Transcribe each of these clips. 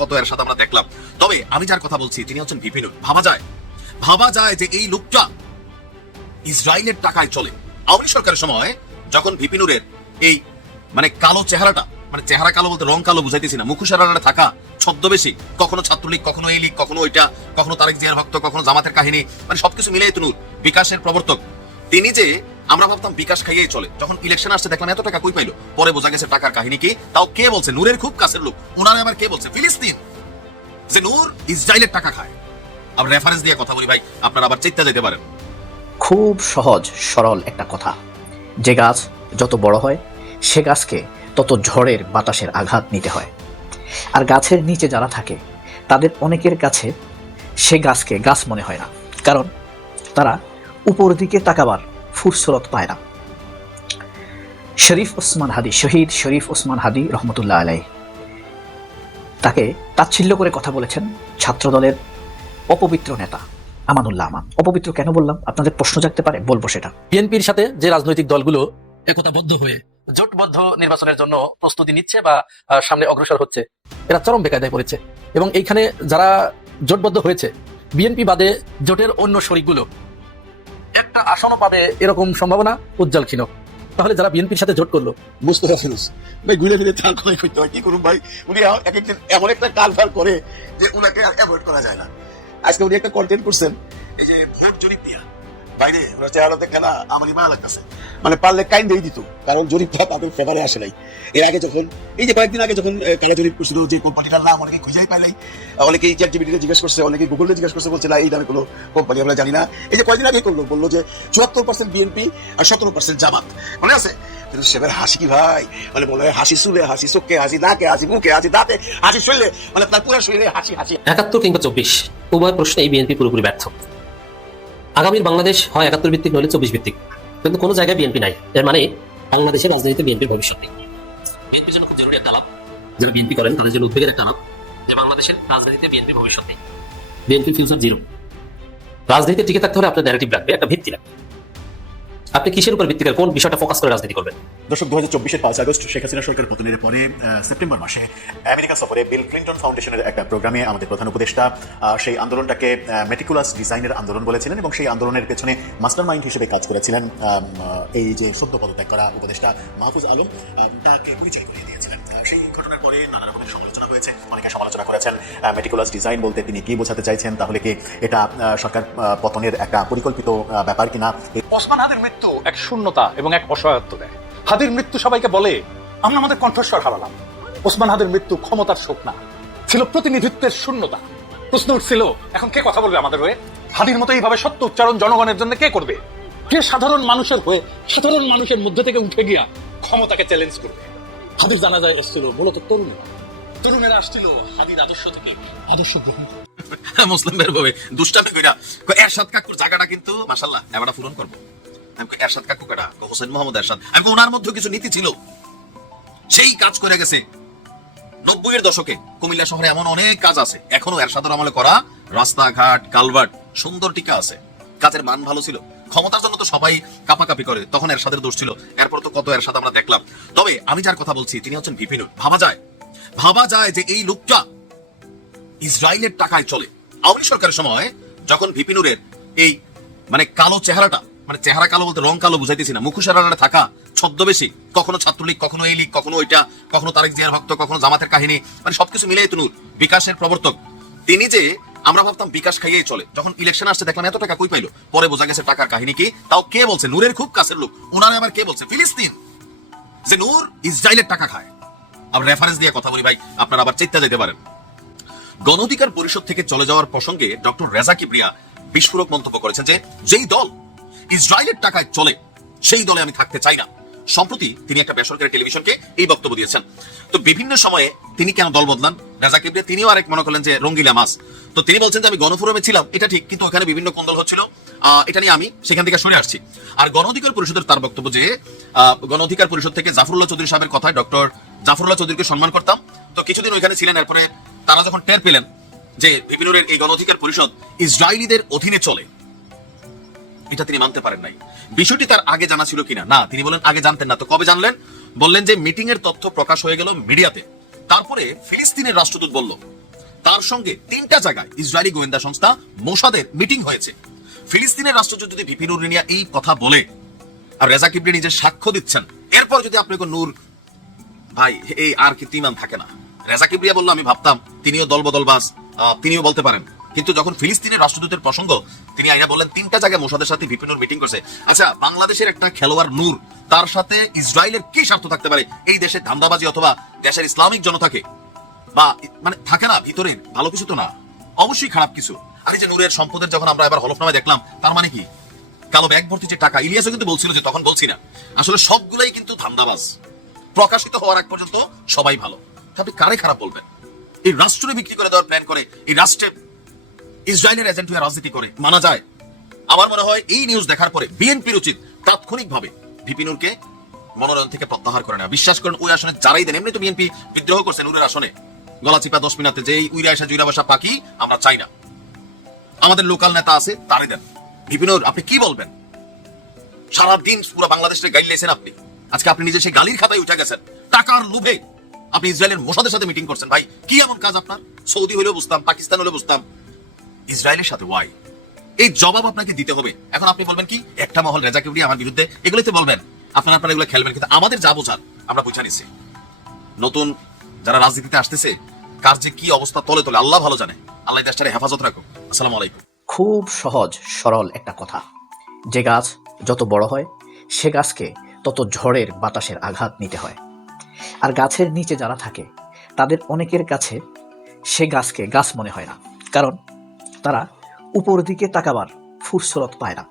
কত এরশাদ আমরা দেখলাম। তবে আমি যার কথা বলছি তিনি হচ্ছেন ভিপি নূর। ভাবা যায় যে এই লোকটা ইসরায়েলের টাকায় চলে। আওয়ামী সরকারের সময় যখন ভিপি নূরের এই মানে কালো চেহারাটা, মানে চেহারা কালো বলতে রং কালো বুঝাইতেছি না, মুখোশের থাকা ছদ্মবেশী, কখনো ছাত্রলীগ, কখনো এই লীগ, কখনো ওইটা, কখনো তারেক জিয়ার ভক্ত, কখনো জামাতের কাহিনী, মানে সবকিছু মিলাই তো নূর বিকাশের প্রবর্তক। তিনি যে আমরা ভাবতাম বিকাশ খাইয়েই চলে, যখন ইলেকশন আসছে দেখলাম এত টাকা কই পাইলো, পরে বোঝা গেছে টাকার কাহিনী কি। তাও কে বলছে? নূরের খুব কাছের লোক, ওনারে আবার কে বলছে? ফিলিস্তিন, যে নূর ইসরায়েলের টাকা খায়। আবার রেফারেন্স দিয়ে কথা বলি ভাই, আপনারা আবার চেষ্টা যেতে পারেন। খুব সহজ সরল একটা কথা, যে গাছ যত বড় হয় সে গাছকে তত ঝড়ের বাতাসের আঘাত নিতে হয়। আর গাছের নিচে যারা থাকে তাদের অনেকের কাছে সে গাছকে গাছ মনে হয় না, কারণ তারা উপর দিকে তাকাবার ফুরসত পায় না। শহীদ শরীফ ওসমান হাদি রহমতুল্লাহ আলাই তাকে তাচ্ছিল্য করে কথা বলেছেন ছাত্রদলের অপবিত্র নেতা আমানুল্লাহ আমান। অপবিত্র কেন বললাম আপনাদের প্রশ্ন জাগতে পারে, বলবো সেটা। বিএনপির সাথে যে রাজনৈতিক দলগুলো একতাবদ্ধ হয়ে জোটবদ্ধ নির্বাচনের জন্য প্রস্তুতি নিচ্ছে বা সামনে অগ্রসর হচ্ছে, এরা চরম বেকায়দায় পড়েছে। এবং এইখানে যারা জোটবদ্ধ হয়েছে, বিএনপি বাদে জোটের অন্য শরিকগুলো একটা আসনও পাবে এরকম সম্ভাবনা উজ্জ্বল ক্ষীণ। তাহলে যারা বিএনপির সাথে জোট করলো, মুস্তফা ফিরোজ ভাই ঘুরে ফিরে তার কমাই করতে হয়, কি করুন ভাই, উনি এক একদিন এমন একটা কারবার করে যে ওনাকে আর অ্যাভয়েড করা যায় না। আজকে উনি একটা কন্টেন্ট করছেন, এই যে ভোট জরিপ দিয়া বাইরে ওরা চেহারা দেখে না আমারই মায়া লাগতেছে, মানে পারলে কাইন দিয়ে দিত, কারণ জরিপটা তাদের ফেভারে আসে নাই। এর আগে যখন এই যে কয়েকদিন আগে যখন কারা জরিপ করছিল, যে কোম্পানিটার নাম অনেকে খুঁজেই পায় নাই, অনেকে চ্যাট জিপিটিতে জিজ্ঞেস করছে, অনেকে গুগলে জিজ্ঞেস করছে, বলছে না এই নামে কোনো কোম্পানি আমরা জানি না। এই যে কয়েকদিন আগে করলো, বললো যে 74% বিএনপি আর 17% জামাত, মনে আছে? কিন্তু সেবার হাসি কি ভাই, মানে বলে হাসি চুলে, হাসি চোখে, হাসি নাকে, হাসি মুখে, হাসি দাঁতে, হাসি শরীরে, মানে তার পুরো শরীরে হাসি হাসি। ৭১ কিংবা ২৪ উভয় প্রশ্নেই বিএনপি পুরোপুরি ব্যর্থ। আগামীর বাংলাদেশ হয় ৭১ ভিত্তিক নইলে ২৪ ভিত্তিক, কিন্তু কোনো জায়গায় বিএনপি নাই। এর মানে বাংলাদেশের রাজনীতিতে বিএনপির ভবিষ্যৎ নেই। বিএনপির জন্য খুব জরুরি একটা আলাপ, যারা বিএনপি করেন তাদের জন্য উদ্বেগের একটা আলাপ, যে বাংলাদেশের রাজনীতিতে বিএনপির ভবিষ্যৎ নেই, বিএনপির ফিউচার জিরো। রাজনীতিতে টিকে থাকতে হলে আপনার ন্যারেটিভ লাগবে, একটা ভিত্তি লাগবে। আপনি কিসের উপর ভিত্তি করে কোন বিষয়টা ফোকাস করে রাজনীতি করবেন? দর্শক, 2024-এর 5 আগস্ট শেখ হাসিনা সরকার পতনের পরে সেপ্টেম্বর মাসে আমেরিকা সফরে বিল ক্লিন্টন ফাউন্ডেশনের একটা প্রোগ্রামে আমাদের প্রধান উপদেষ্টা সেই আন্দোলনটাকে মেটিকুলাস ডিজাইনের আন্দোলন বলেছিলেন এবং সেই আন্দোলনের পেছনে মাস্টার মাইন্ড হিসেবে কাজ করেছিলেন এই যে সদ্য পদত্যাগ করা উপদেষ্টা মাহফুজ আলম, তাকে পরিচয় করিয়ে দিয়েছিলেন। সেই ঘটনার পরে নানা রকমের সমালোচনা হয়েছে, অনেকে সমালোচনা করেছেন মেটিকুলাস ডিজাইন বলতে তিনি কি বোঝাতে চাইছেন, তাহলে কি এটা সরকার পতনের একটা পরিকল্পিত ব্যাপার কিনা। ওসমান হাদির মৃত্যু এক শূন্যতা এবং এক অসহায়ত্ব দেয়। হাদির মৃত্যু সবাইকে বলে আমরা আমাদের কণ্ঠস্বর হারালাম। ওসমান হাদির মৃত্যু ক্ষমতার শোক না, ছিল প্রতিনিধিত্বের শূন্যতা। প্রশ্ন উঠছিল, এখন কে কথা বলবে আমাদের হয়ে? হাদির মতো এইভাবে সত্য উচ্চারণ জনগণের জন্য কে করবে? কে সাধারণ মানুষের হয়ে সাধারণ মানুষের মধ্যে থেকে উঠে গিয়া ক্ষমতাকে চ্যালেঞ্জ করবে? হাদির জানাজায় এসেছিল মূলত তরুণেরা আসছিল হাদির আদর্শ থেকে আদর্শ গ্রহণ। মুসলিম বের ভাবে দুষ্টামি কইরা এরশাদ কাকুর জায়গাটা কিন্তু মাশাআল্লাহ এবারে পূরণ করব। আমি এরশাদ কাকু কাটা হোসেন মোহাম্মদ এরশাদ, আমি ওনার মধ্যে কিছু নীতি ছিল, সেই কাজ করে গেছে। 90-এর দশকে কুমিল্লা শহরে এমন অনেক কাজ আছে এখনো এরশাদের আমলে করা, রাস্তাঘাট কালভার্ট সুন্দর টিকা আছে, কাজের মান ভালো ছিল। ক্ষমতার জন্য তো সবাই কাপাকাপি করে, তখন এরশাদের দোষ ছিল। এরপর তো কত এরশাদ আমরা দেখলাম। তবে আমি যার কথা বলছি তিনি হচ্ছেন ভিপি নূর। ভাবা যায় যে এই লোকটা ইসরায়েলের টাকায় চলে। আওয়ামী সরকারের সময় যখন ভিপি নূরের এই মানে কালো চেহারাটা, মানে চেহারা কালো বলতে রং কালো বুঝাইতেছি না, মুখোশের থাকা ছদ্মবেশী, কখনো ছাত্রলীগ, কখনো এই লীগ, কখনো ওইটা, কখনো তারেক জিয়ার ভক্ত, কখনো জামাতের কাহিনী, মানে সবকিছু মিলাই তো নূর বিকাশের প্রবর্তক। তিনি যে আমরা ভাবতাম বিকাশ খাইয়েই চলে, যখন ইলেকশন আসছে দেখলাম এত টাকা কই পাইলো, পরে বোঝা গেছে টাকার কাহিনী কি। তাও কে বলছে? নূরের খুব কাছের লোক, ওনারে আবার কে বলছে? ফিলিস্তিন, যে নূর ইসরায়েলের টাকা খায়। আবার রেফারেন্স দিয়ে কথা বলি ভাই, আপনারা আবার চেষ্টা যেতে পারেন। গণ অধিকার পরিষদ থেকে চলে যাওয়ার প্রসঙ্গে ডক্টর রেজা কিবরিয়া বিস্ফোরক মন্তব্য করেছেন যে যেই দল ইসরায়েলের টাকায় চলে সেই দলে আমি থাকতে চাই না। সম্প্রতি তিনি একটা বেসরকারি টেলিভিশনকে এই বক্তব্য দিয়েছেন। তো বিভিন্ন সময়ে তিনি কেন দল বদলান রেজা কিবরিয়া, তিনিও আরেক মনে করলেন যে রঙ্গিলা মাস। তো তিনি বলছেন যে আমি গণফোরামে ছিলাম, এটা ঠিক, কিন্তু ওখানে বিভিন্ন কোন্দল হচ্ছিল, এটা নিয়ে আমি সেখান থেকে সরে আসছি। আর গণ অধিকার পরিষদের তার বক্তব্য যে গণ অধিকার পরিষদ থেকে জাফরুল্লাহ চৌধুরী সাহেবের কথায় ডক্টর জাফরুল্লাহ চৌধুরীকে সম্মান করতাম। তো কিছুদিন ওইখানে ছিলেন, এরপরে তারা যখন টের পেলেন যে ভিপি নূরের এই গণ অধিকার পরিষদ ইসরায়েলিদের অধীনে চলে, এটা তিনি মানতে পারেন নাই। বিষয়টি তার আগে জানা ছিল কিনা, না, তিনি বলেন আগে জানতেন না। তো কবে জানলেন? বললেন যে মিটিং এর তথ্য প্রকাশ হয়ে গেল মিডিয়াতে, তারপরে ফিলিস্তিনের রাষ্ট্রদূত বলল তার সঙ্গে 3টা জায়গায় ইসরায়েলি গোয়েন্দা সংস্থা মোসাদের মিটিং হয়েছে। ফিলিস্তিনের রাষ্ট্রদূত যদি ভিপি নূর নিয়ে এই কথা বলে আর রেজা কিবরি নিজে সাক্ষ্য দিচ্ছেন, এরপর যদি আপনাকে নূর ভাই এই আর কি ইমান থাকে না। রেজা কিবরিয়া বললো, আমি ভাবতাম তিনিও দলবদলবাজ, তিনিও বলতে পারেন, কিন্তু যখন ফিলিস্তিনের রাষ্ট্রদূতের প্রসঙ্গ তিনি আইনা বললেন 3টা জায়গায় মোসাদের সাথে ভিপি নূর মিটিং করছে। আচ্ছা, বাংলাদেশের একটা খেলোয়াড় নূর, তার সাথে ইসরায়েলের কি স্বার্থ থাকতে পারে এই দেশের ধান্দাবাজি অথবা দেশের ইসলামিক জনতাকে বা মানে থাকে না ভিতরের ভালো কিছু তো না, অবশ্যই খারাপ কিছু। আর এই যে নূরের সম্পদের যখন আমরা এবার হলফনামায় দেখলাম, তার মানে কি কালো ব্যাগ ভর্তি যে টাকা, ইলিয়াসও কিন্তু বলছিল যে তখন বলছি না, আসলে সবগুলাই কিন্তু ধান্দাবাজ। প্রকাশিত হওয়ার আগ পর্যন্ত সবাই ভালো, আপনি কারে খারাপ বলবেন? এই রাষ্ট্রে বিক্রি করে দেওয়ার প্ল্যান করে এই রাষ্ট্রে ইসরায়েলের এজেন্ট হয়ে রাজনীতি করে মানা যায়? আমার মনে হয় এই নিউজ দেখার পরে বিএনপির উচিত তাৎক্ষণিকভাবে ভিপি নূরকে মনোনয়ন থেকে প্রত্যাহার করে নেওয়া। বিশ্বাস করেন ওই আসনে যারাই দেন, এমনি তো বিএনপি বিদ্রোহ করছে নূরের আসনে, গলা চিপা 10 মিনিটে যে এই উইরা আসা জুইরা বাসা পাখি আমরা চাই না, আমাদের লোকাল নেতা আছে তারই দেন। ভিপি নূর আপনি কি বলবেন? সারাদিন পুরো বাংলাদেশে গাইল লেছেন আপনি, আজকে আপনি নিজে সেই গালির খাতায় উঠে গেছেন টাকার লোভে। আপনি ইসরায়েলের মোসাদের সাথে মিটিং করছেন। ভাই কি এমন কাজ আপনার? সৌদি হলেও বুঝতাম, পাকিস্তান হলেও বুঝতাম, ইসরায়েলের সাথে ওয়াই? এই জবাব আপনাকে দিতে হবে। এখন আপনি বলবেন কি একটা মহল রেজা কিবরি আমার বিরুদ্ধে, এগুলোতে বলবেন, আপনারা এগুলো খেলবেন, কিন্তু আমাদের যা বোঝার আমরা বুঝা নিচ্ছি। নতুন যারা রাজনীতিতে আসতেছে কার যে কি অবস্থা তলে তলে আল্লাহ ভালো জানে। আল্লাহ দেশটারে হেফাজত রাখো। আসসালামু আলাইকুম। খুব সহজ সরল একটা কথা, যে গাছ যত বড় হয় সে গাছকে তত ঝড়ের বাতাসের আঘাত নিতে হয়। আর গাছের নিচে যারা থাকে তাদের অনেকের কাছে সে গাছকে গাছ মনে হয় না, কারণ তারা উপর দিকে তাকাবার ফুরসত পায় না।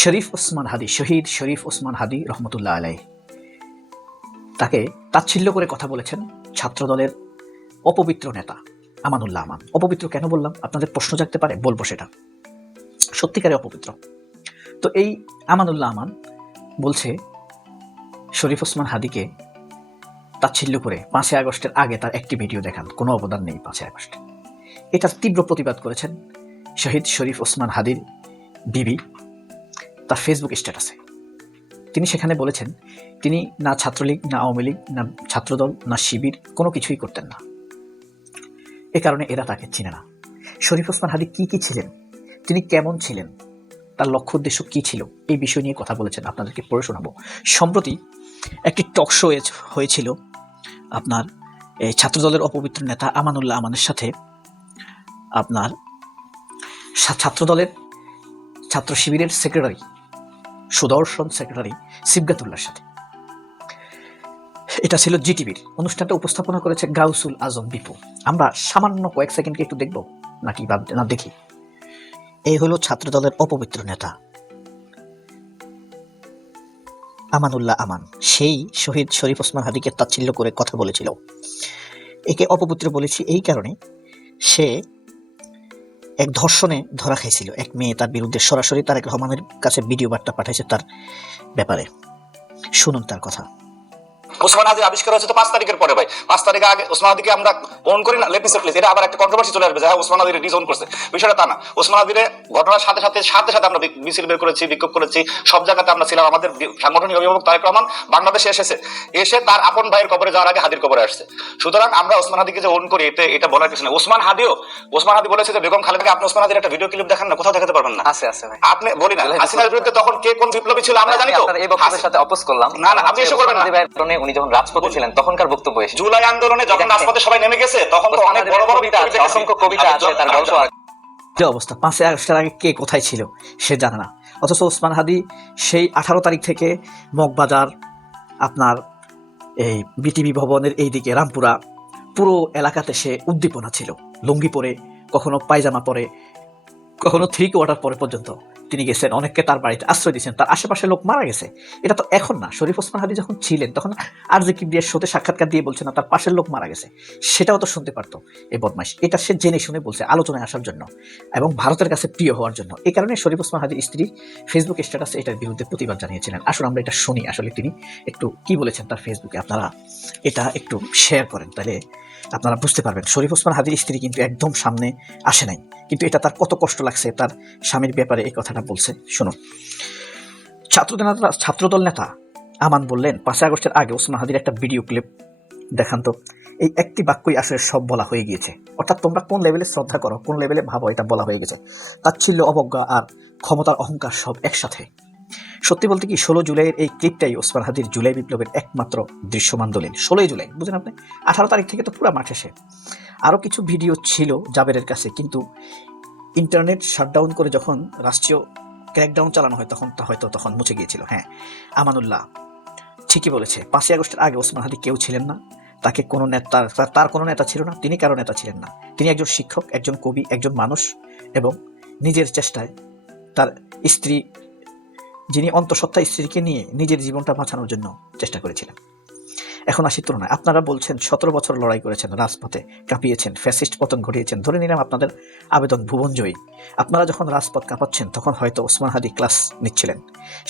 শরীফ ওসমান হাদি, শহীদ শরীফ ওসমান হাদি রহমতুল্লাহ আলাইহ, তাকে তাচ্ছিল্য করে কথা বলেছেন ছাত্রদলের অপবিত্র নেতা আমানুল্লাহ আমান। অপবিত্র কেন বললাম আপনাদের প্রশ্ন জাগতে পারে, বলবো সেটা। সত্যিকারে অপবিত্র। তো এই আমানুল্লাহ আমান বলছে শরীফ ওসমান হাদিকে তাচ্ছিল্য করে 5 আগস্টের আগে তার একটি ভিডিও দেখান, কোনো অবদান নেই 5 আগস্টে। এটার তীব্র প্রতিবাদ করেছেন শহীদ শরীফ ওসমান হাদির বিবি তার ফেসবুক স্ট্যাটাসে। তিনি সেখানে বলেছেন তিনি না ছাত্রলীগ, না আওয়ামী লীগ, না ছাত্রদল, না শিবির, কোনো কিছুই করতেন না। এ কারণে এরা তাকে চিনে না। শরীফ ওসমান হাদি কি কি ছিলেন, তিনি কেমন ছিলেন, তার লক্ষ্য উদ্দেশ্য কি ছিল, এই বিষয় নিয়ে কথা বলেছেন, আপনাদেরকে পড়ে শোনাবো। সম্প্রতি একটি টক শো হয়েছিল আপনার এই ছাত্রদলের অপবিত্র নেতা আমানুল্লাহ আমানের সাথে আপনার ছাত্রদলের ছাত্র শিবিরের সেক্রেটারি সুদর্শন সেক্রেটারি সিবগাতুল্লাহর সাথে। এটা ছিল জিটিভির। অনুষ্ঠানটা উপস্থাপনা করেছে গাউসুল আজম বিপু। আমরা সামান্য কয়েক সেকেন্ডকে একটু দেখব নাকি না দেখি? এই হলো ছাত্রদলের অপবিত্র নেতা আমানুল্লাহ আমান। সেই শহীদ শরীফ ওসমান হাদিকে তাচ্ছিল্য করে কথা বলেছিল। একে অপবিত্র বলেছি এই কারণে, সে এক ধর্ষণে ধরা খাইছিল। এক মেয়ে তার বিরুদ্ধে সরাসরি তারেক রহমানের কাছে ভিডিও বার্তা পাঠাইছে তার ব্যাপারে। শুনুন তার কথা। ওসমান হাদি আবিষ্কার হয়েছে তো 5 তারিখের পরে ভাই। 5 তারিখ আগে ওসমান হাদিকে আমরা অন করি না, লেট মি সে প্লিজ। এটা আবার একটা কন্ট্রোভার্সি চলে আসবে যে হ্যাঁ ওসমান হাদিরে ডিসঅন করছে, বিষয়টা তা না। ওসমান হাদিরে ঘটনার সাথে সাথে আমরা মিছিল বের করেছি, বিক্ষোভ করেছি, সব জায়গাতে আমরা ছিলাম। আমাদের সাংগঠনিক অভিভাবক তারেক রহমান বাংলাদেশে এসে তার আপন ভাইয়ের কবরে যাওয়ার আগে হাদির কবরে আসছে। সুতরাং আমরা ওসমান হাদিকে যে অন করি এটা বলার কিছু না। ওসমান হাদি বলেছে যে বেগম খালেদাকে আপনি ওসমান হাদির একটা ভিডিও ক্লিপ দেখান না, কোথাও দেখাতে পারবেন না। আছে ভাই, আপনি বলি না হাসিনার বিরুদ্ধে তখন কে কোন বিপ্লবী ছিল আমরা জানি তো। এই বক্তব্যের সাথে অপোজ করলাম না, আপনি এসে করবেন না। উনি যখন রাজপথে ছিলেন তখনকার বক্তব্য এসে জুলাই আন্দোলনে যখন রাজপথে সবাই নেমে গেছে তখন তো অনেক বড় বড় অসংখ্য কবিতা আছে, তার গল্প যে অবস্থা 5 আগস্টের আগে কে কোথায় ছিল সে জানে না। অথচ ওসমান হাদি সেই 18 তারিখ থেকে মগবাজার আপনার এই বিটিভি ভবনের এই দিকে রামপুরা পুরো এলাকাতে সে উদ্দীপনা ছিল। লুঙ্গি পরে, কখনো পায়জামা পরে, কখনো 3 কোয়ার্টার পরে পর্যন্ত তিনি গেছেন। অনেককে তার বাড়িতে আশ্রয় দিয়েছেন। তার আশেপাশে লোক মারা গেছে, এটা তো এখন না। শরীফ ওসমান হাদি যখন ছিলেন তখন আর যে কিবরিয়ার শোতে সাক্ষাৎকার দিয়ে বলছে না তার পাশের লোক মারা গেছে, সেটাও তো শুনতে পারতো এই বদমাইশ। এটা সে জেনে শুনে বলছে আলোচনায় আসার জন্য এবং ভারতের কাছে প্রিয় হওয়ার জন্য। এই কারণে শরীফ ওসমান হাদির স্ত্রী ফেসবুক স্ট্যাটাসে এটার বিরুদ্ধে প্রতিবাদ জানিয়েছিলেন। আসলে আমরা এটা শুনি আসলে তিনি একটু কি বলেছেন তার ফেসবুকে। আপনারা এটা একটু শেয়ার করেন, তাহলে আপনারা বুঝতে পারবেন। শরীফ ওসমান হাদির স্ত্রী কিন্তু একদম সামনে আসে নাই, কিন্তু এটা তার কত কষ্ট লাগছে তার স্বামীর ব্যাপারে এই কথাটা বলছে। শুনুন, ছাত্রদল নেতা আমান বললেন 5 আগস্টের আগে ওসমান হাদির একটা ভিডিও ক্লিপ দেখান তো, এই একটি বাক্যই আসলে সব বলা হয়ে গিয়েছে। অর্থাৎ তোমরা কোন লেভেলে শ্রদ্ধা করো, কোন লেভেলে ভাবো, এটা বলা হয়ে গেছে। তাচ্ছিল্য, অবজ্ঞা আর ক্ষমতার অহংকার সব একসাথে। সত্যি বলতে কি 16 জুলাইয়ের এই ক্লিপটাই ওসমান হাদির জুলাই বিপ্লবের একমাত্র দৃশ্যমান দলিল। 16 জুলাই বুঝেন আপনি, 18 তারিখ থেকে তো পুরো মাঠে সে। আরও কিছু ভিডিও ছিল জাবেরের কাছে, কিন্তু ইন্টারনেট শাটডাউন করে যখন রাষ্ট্রীয় ক্র্যাকডাউন চালানো হয় তখন মুছে গিয়েছিল। হ্যাঁ, আমানুল্লাহ ঠিকই বলেছে, 5ই আগস্টের আগে ওসমান হাদি কেউ ছিলেন না, তাকে কোনো নেতা, তার কোনো নেতা ছিল না, তিনি কারো নেতা ছিলেন না। তিনি একজন শিক্ষক, একজন কবি, একজন মানুষ, এবং নিজের চেষ্টায় তার স্ত্রী, যিনি অন্তঃসত্ত্বা স্ত্রীকে নিয়ে নিজের জীবনটা বাঁচানোর জন্য চেষ্টা করেছিলেন। এখন আসি তুলনায়। আপনারা বলছেন 17 বছর লড়াই করেছেন, রাজপথে কাঁপিয়েছেন, ফ্যাসিস্ট পতন ঘটিয়েছেন। ধরে নিলাম আপনাদের আবেদন ভুবনজয়ী। আপনারা যখন রাজপথ কাঁপাচ্ছেন তখন হয়তো ওসমান হাদি ক্লাস নিচ্ছিলেন,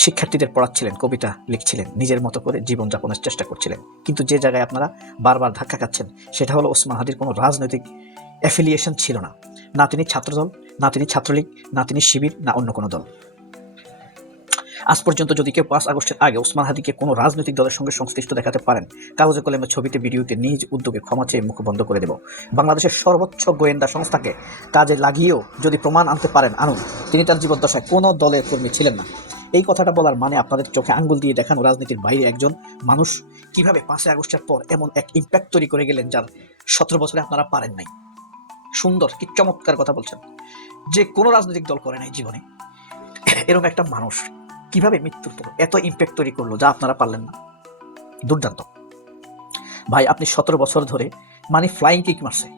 শিক্ষার্থীদের পড়াচ্ছিলেন, কবিতা লিখছিলেন, নিজের মতো করে জীবনযাপনের চেষ্টা করছিলেন। কিন্তু যে জায়গায় আপনারা বারবার ধাক্কা খাচ্ছেন সেটা হলো ওসমান হাদির কোনো রাজনৈতিক অ্যাফিলিয়েশন ছিল না। না তিনি ছাত্রদল, না তিনি ছাত্রলীগ, না তিনি শিবির, না অন্য কোনো দল। আজ পর্যন্ত যদি কেউ 5 আগস্টের আগে ওসমান হাদিকে কোনো রাজনৈতিক দলের সঙ্গে সংশ্লিষ্ট দেখাতে পারেন, কাগজে কলমে, ছবিতে, ভিডিওতে নিজ উদ্যোগে ক্ষমা চেয়ে মুখ বন্ধ করে দেব। বাংলাদেশের সর্বোচ্চ গোয়েন্দা সংস্থাকে কাজে লাগিয়েও যদি প্রমাণ আনতে পারেন আনুন, তিনি তার জীবদ্দশায় কোনো দলের কর্মী ছিলেন না। এই কথাটা বলার মানে আপনাদের চোখে আঙ্গুল দিয়ে দেখানো রাজনীতির বাইরে একজন মানুষ কিভাবে 5 আগস্টের পর এমন এক ইম্প্যাক্ট তৈরি করে গেলেন যার 17 বছরে আপনারা পারেন নাই। সুন্দর, কি চমৎকার কথা বলছেন। যে কোনো রাজনৈতিক দল করে নাই জীবনে, এরকম একটা মানুষ কিভাবে মৃত্যুর পর এত ইম্প্যাক্ট তৈরি করলো যা আপনারা পারলেন না। দুর্দান্ত ভাই, আপনি 17 বছর ধরে মানে ফ্লাইং কিক মারছে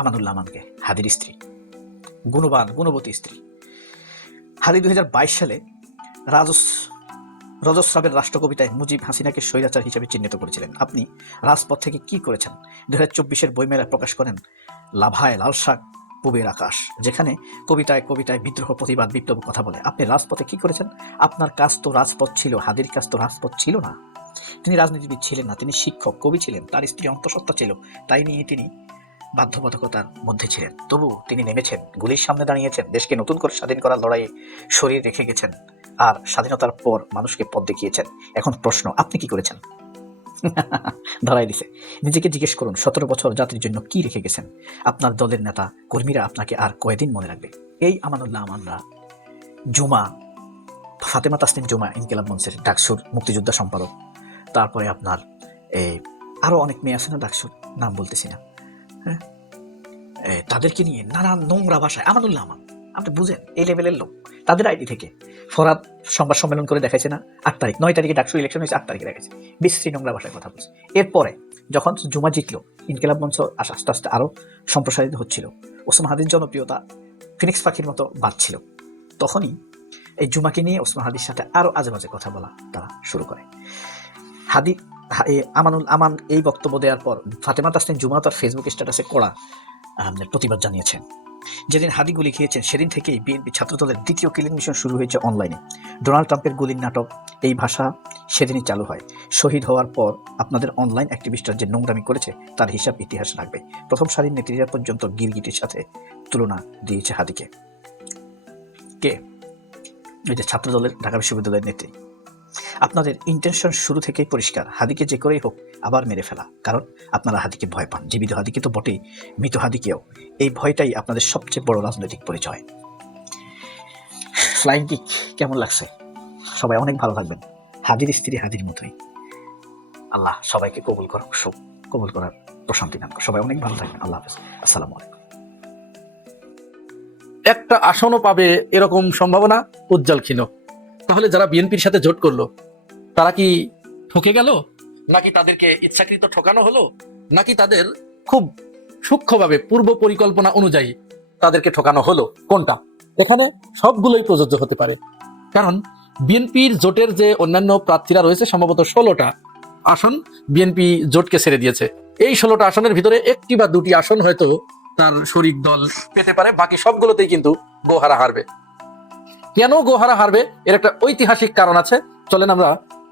আমানুল্লাহ আমানকে, হাদির স্ত্রী, গুণবতী স্ত্রী। হাদি 2022 সালে রজস্রাবের রাষ্ট্রকবিতায় মুজিব হাসিনাকে স্বৈরাচার হিসেবে চিহ্নিত করেছিলেন। আপনি রাজপথ থেকে কি করেছেন? 2024-এর বইমেলায় প্রকাশ করেন লাভায় লাল শাক পূবের আকাশ, যেখানে কবিতায় কবিতায় বিদ্রোহ, প্রতিবাদ, বিপ্লব কথা বলে। আপনি রাজপথে কি করেছেন? আপনার কাজ তো রাজপথ ছিল, হাদির কাজ তো রাজপথ ছিল না। তিনি রাজনীতিবিদ ছিলেন না, তিনি শিক্ষক, কবি ছিলেন। তার স্ত্রী অন্তঃসত্ত্বা ছিল, তাই নিয়ে তিনি বাধ্যবাধকতার মধ্যে ছিলেন। তবু তিনি নেমেছেন, গুলির সামনে দাঁড়িয়েছেন, দেশকে নতুন করে স্বাধীন করার লড়াইয়ে শরীর রেখে গেছেন, আর স্বাধীনতার পর মানুষকে পথ দেখিয়েছেন। এখন প্রশ্ন, আপনি কি করেছেন? ধরাই দিছে। নিজেকে জিজ্ঞেস করুন, 17 বছর জাতির জন্য কি রেখে গেছেন? আপনার দলের নেতা কর্মীরা আপনাকে আর কয়দিন মনে রাখবে? এই আমানুল্লাহ আমানরা, জুমা, ফাতেমা তাসনিম জুমা, ইনকিলাব মঞ্চের ডাকসুর মুক্তিযোদ্ধা সম্পাদক, তারপরে আপনার আরো অনেক মেয়ে আছে না ডাকসুর, নাম বলতেছি না, হ্যাঁ, তাদেরকে নিয়ে নানান নোংরা ভাষায় আমানুল্লাহ আমান, আপনি বুঝেন এই লেভেলের লোক, তাদের আইডি থেকে ফরাদ সংবাদ সম্মেলন করে দেখাইছে না 8 তারিখ, 9 তারিখে ডাকসু ইলেকশন হয়েছে, 8 তারিখে দেখাইছে, বিশ্রী নোংরা ভাষায় কথা বলছে। এরপরে যখন জুমা জিতলো, ইনকিলাব মঞ্চ আস্তে আস্তে আরো সম্প্রসারিত হচ্ছিল, ওসমান হাদির জনপ্রিয়তা ফিনিক্স পাখির মতো বাড়ছিল, তখনই এই জুমাকে নিয়ে ওসমান হাদির সাথে আরো আজে বাজে কথা বলা তারা শুরু করে। আমানুল আমান এই বক্তব্য দেওয়ার পর ফাতেমা তাসনিম জুমা তার ফেসবুক স্ট্যাটাসে কড়া প্রতিবাদ জানিয়েছেন। যেদিন হাদি গুলি খেয়েছেন সেদিন থেকেই বিএনপি ছাত্রদলের দ্বিতীয় কিলিং মিশন শুরু হয়েছে অনলাইনে। ডোনাল্ড ট্রাম্পের গুলির নাটক, এই ভাষা সেদিনই চালু হয়। শহীদ হওয়ার পর আপনাদের অনলাইন অ্যাক্টিভিস্টরা যে নোংরামি করেছে তার হিসাব ইতিহাস রাখবে। প্রথম সারির নেত্রীরা পর্যন্ত গিরগিটির সাথে তুলনা দিয়েছে হাদিকে। কে? এই যে ছাত্রদলের ঢাকা বিশ্ববিদ্যালয়ের নেত্রী। আপনাদের ইন্টেনশন শুরু থেকেই পরিষ্কার, হাদিকে যে করেই হোক আবার মেরে ফেলা। কারণ আপনারা হাদিকে ভয় পান, জীবিত হাদিকে তো বটেই, মৃত হাদিকেও। এই ভয়টাই আপনাদের সবচেয়ে বড় রাজনৈতিক পরিচয়। ফ্লাইং কিক কেমন লাগছে? সবাই অনেক ভালো থাকবেন। হাদির স্ত্রী হাদির মতোই। আল্লাহ সবাইকে কবুল করুক, কবুল করার প্রশান্তি দান করুক। সবাই অনেক ভালো থাকবেন। আল্লাহ হাফেজ। আসসালামু আলাইকুম। একটা আসনও পাবে এরকম সম্ভাবনা উজ্জ্বল ক্ষীণ। তাহলে যারা বিএনপির সাথে জোট করলো তারা কি ঠকে গেল, নাকি তাদেরকে ইচ্ছাকৃত ঠকানো হলো, নাকি তাদের খুব সূক্ষ্মভাবে পূর্ব পরিকল্পনা অনুযায়ী তাদেরকে ঠকানো হলো? কোনটা? এখানে সবগুলোই প্রযোজ্য হতে পারে। কারণ বিএনপির জোটের যে অন্যান্য প্রার্থীরা রয়েছে, সম্ভবত 16টা আসন বিএনপি জোটকে ছেড়ে দিয়েছে। এই 16টা আসনের ভিতরে 1টি বা 2টি আসন হয়তো তার শরিক দল পেতে পারে, বাকি সবগুলোতেই কিন্তু গোহারা হারবে। কেন গোহারা হারবে এর একটা ঐতিহাসিক কারণ আছে, চলেন আমরা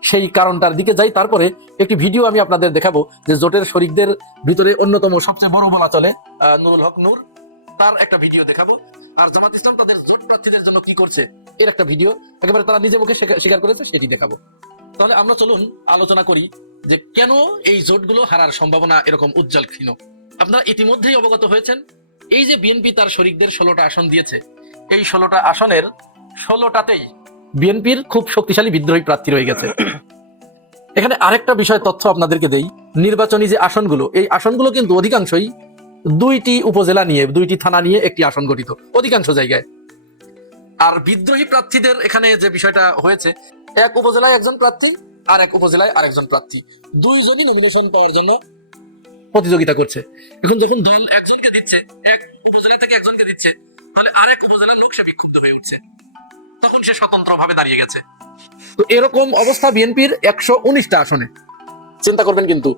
সেই কারণটার দিকে যাই। তারপরে একটি ভিডিও আমি আপনাদের দেখাবো যে জোটের শরিকদের ভিতরে অন্যতম সবচেয়ে বড় বলা চলে নুরুল হক নূর, তার একটা ভিডিও দেখাবো। আর জামাত ইসলাম তাদের জোট প্রার্থীদের জন্য কি করছে এর একটা ভিডিও, একেবারে তারা নিজে মুখে স্বীকার করেছে, সেটি দেখাবো। তাহলে আমরা চলুন আলোচনা করি যে কেন এই জোটগুলো হারার সম্ভাবনা এরকম উজ্জ্বল ক্ষীণ। আপনারা ইতিমধ্যেই অবগত হয়েছেন, এই যে বিএনপি তার শরিকদের 16টা আসন দিয়েছে, এই 16টা আসনের 16টাতেই বিএনপির খুব শক্তিশালী বিদ্রোহী প্রার্থী রয়ে গেছে। এখানে আরেকটা বিষয় তথ্য আপনাদেরকে দেই, নির্বাচনী যে আসনগুলো, এই আসনগুলো কিন্তু অধিকাংশই 2টি উপজেলা নিয়ে, 2টি থানা নিয়ে একটি আসন গঠিত অধিকাংশ জায়গায়। আর বিদ্রোহী প্রার্থীদের এখানে যে বিষয়টা হয়েছে, এক উপজেলায় একজন প্রার্থী আর এক উপজেলায় আরেকজন প্রার্থী, দুইজনই নমিনেশন পাওয়ার জন্য প্রতিযোগিতা করছে। এখন যখন দল একজনকে দিচ্ছে, এক উপজেলা থেকে একজনকে দিচ্ছে, তাহলে আরেক উপজেলার লোক সে বিক্ষুব্ধ হয়ে উঠছে, তখন সে স্বতন্ত্রভাবে দাঁড়িয়ে গেছে। তো এরকম অবস্থা বিএনপির 119টা আসনে। চিন্তা করবেন কিন্তু,